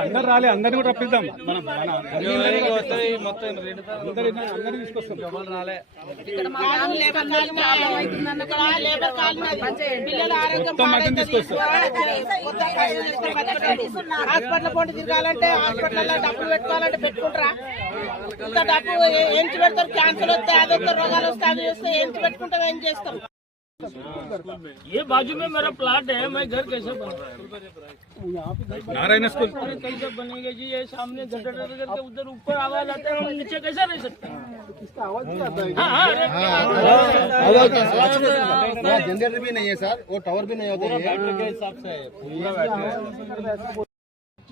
అందరు రాలే, అందరిని కూడా రప్పిద్దాం. హాస్పిటల్ పోటీ తిరగాలంటే హాస్పిటల్ డబ్బులు పెట్టుకోవాలంటే పెట్టుకుంటారా? ఇంత డబ్బు ఎంచి పెడతారు. క్యాన్సర్ వస్తే అదొక రోగాలు వస్తే అవి వస్తే ఎంచి పెట్టుకుంటారు. ఏం చేస్తారు? ये बाजू में मेरा प्लाट है, मैं घर कैसे बन रहा है? नारायण स्कूल कैसे बनेगा जी? ये सामने करके उधर ऊपर आवाज आता है, हम नीचे कैसे रह सकते हैं? जनरेटर भी नहीं है सर, वो टावर भी नहीं होता है के हिसाब से पूरा बैठे।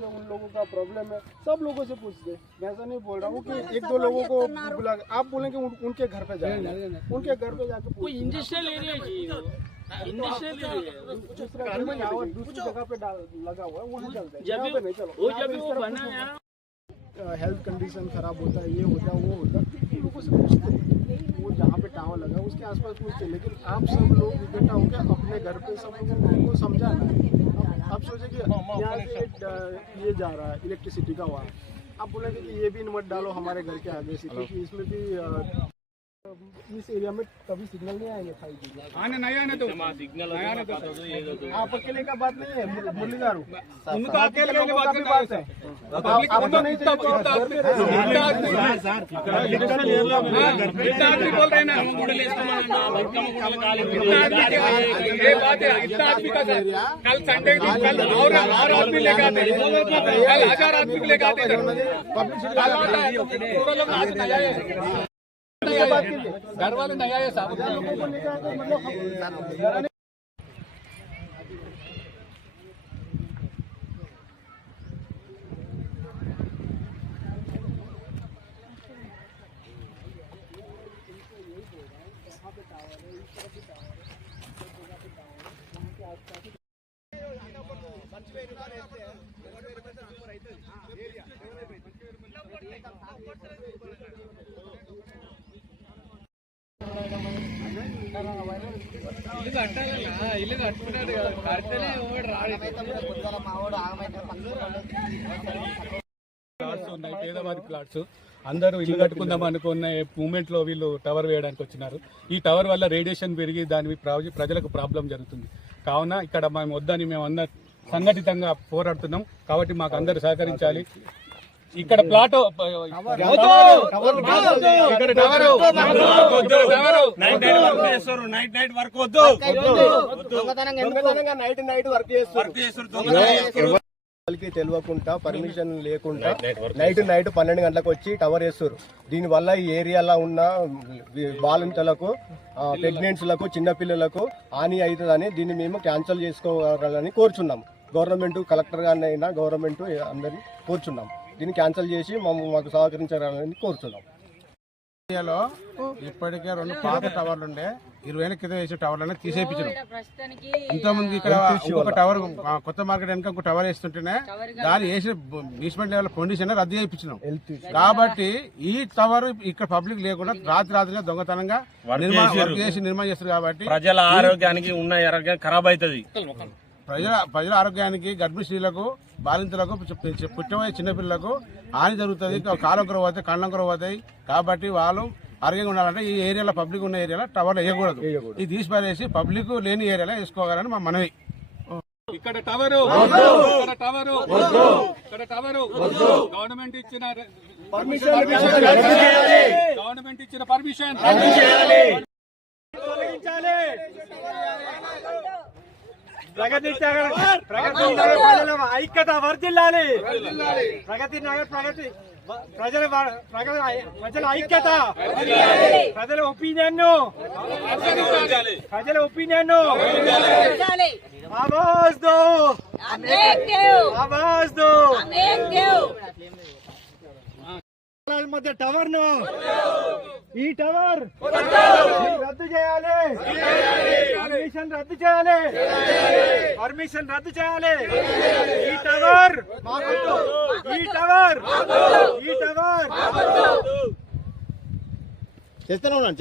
उन लोगों का प्रॉब्लम है, सब लोगों से पूछते। मैं ऐसा नहीं बोल रहा हूँ कि एक दो लोगों को बुला, आप बोलेंगे उनके घर पे जाएंगे, उनके घर पे जाके कोई इंडस्ट्रियल एरिया जी, इंडस्ट्रियल एरिया दूसरी जगह पे लगा हुआ है, वहाँ चलते हैं। जब वो बना है, हेल्थ कंडीशन खराब होता है, ये होता है वो होता है, लोगों से पूछते हैं। वो जहाँ पे टावर लगा उसके आसपास पूछते हैं। लेकिन आप सब लोग इकट्ठा होकर अपने घर पे सब लोगों को समझाना है। आप सोचे कि यहाँ से ये जा रहा है इलेक्ट्रिसिटी का वायर, आप बोलेंगे कि ये भी मत डालो हमारे घर के आगे से, क्योंकि इसमें भी इस एरिया में कभी सिग्नल नहीं आएंगे 5G। आने नहीं आने तो सिग्नल आप अकेले का बात नहीं है मुरलीधर, उनका अकेले की बात है। आप तो नहीं इतना आदमी बोल रहे हैं ना, ये बात है। इतना आदमी का कल संडे कल और आदमी लेके आते, कल 1000 आदमी लेके आते। घर वाले नहीं आए साहब, ఇల్లు కట్టుకున్నాడు కడితేనే ప్లాట్స్ ఉన్నాయి, పేదవారి ప్లాట్స్. అందరూ ఇల్లు కట్టుకుందాం అనుకున్న మూమెంట్ లో వీళ్ళు టవర్ వేయడానికి వచ్చినారు. ఈ టవర్ వల్ల రేడియేషన్ పెరిగి దాని ప్రజలకు ప్రాబ్లం జరుగుతుంది. కావున ఇక్కడ మేము వద్దని మేము అందరూ సంఘటితంగా పోరాడుతున్నాం. కాబట్టి మాకు అందరూ సహకరించాలి. ఇక్కడ ప్లాట్ నైట్ వర్క్ వద్దు, నైట్ వర్క్ చేస్తారు. తెలియకుండా పర్మిషన్ లేకుండా నైట్ 12 గంటలకు వచ్చి టవర్ వేస్తారు. దీనివల్ల ఈ ఏరియాలో ఉన్న బాలింతలకు, ప్రెగ్నెంట్స్లకు, చిన్నపిల్లలకు హాని అవుతుందని దీన్ని మేము క్యాన్సిల్ చేసుకోవాలని కోరుచున్నాం. గవర్నమెంట్ కలెక్టర్ గారిని అయినా గవర్నమెంట్ అందరినీ కోరుచున్నాం. దీన్ని క్యాన్సిల్ చేసి మాకు సహకరించాలని కోరుచున్నాం. ఏరియాలో ఇప్పటికే 2 పాత టవర్లు ఉండే, 20 ఏళ్ల క్రితం వేసే టవర్లను తీసేపించారు. ఇంతకుముందు ఇక్కడ ఇంకొక టవర్ కొత్త మార్కెట్ వెనక ఇంకో టవర్ వేస్తుంటేనే దాన్ని వేసిన బేస్మెంట్ లెవెల్ కండిషన్ రద్దు చేయించినాం. కాబట్టి ఈ టవర్ ఇక్కడ పబ్లిక్ లేకుండా రాత్రిగా దొంగతనంగా నిర్మాణం చేస్తారు. కాబట్టి ప్రజల ఆరోగ్యానికి ఉన్న ఆరోగ్యం ఖరాబ్ అవుతుంది. ప్రజల ఆరోగ్యానికి, గర్భిణీ స్త్రీలకు, బాలింతలకు, పుట్టబోయే చిన్నపిల్లలకు హాని జరుగుతుంది. కాలం కొరవ అవుతాయి, కళ్ళం కొరవ అవుతాయి. కాబట్టి వాళ్ళు ఆరోగ్యంగా ఉండాలంటే ఈ ఏరియాలో పబ్లిక్ ఉన్న ఏరియాలో టవర్లు వేయకూడదు. ఇది తీసి పారేసి పబ్లిక్ లేని ఏరియాలో వేసుకోవాలని మా మనవి. ఇక్కడ టవరు గవర్నమెంట్ ఇచ్చిన పర్మిషన్ ప్రగతి ప్రజల ఐక్యత వర్ధిల్లాలి. ప్రగతి నగర్ ప్రజల ఐక్యత, ప్రజల ఒపీనియన్ ఆవాజ్ దో, ఆవాజ్ దో. మధ్య టవర్ ను, ఈ టవర్ రద్దు చేయాలి. పర్మిషన్ రద్దు చేయాలి. ఈ టవర్ చేస్తూనే ఉన్నాను.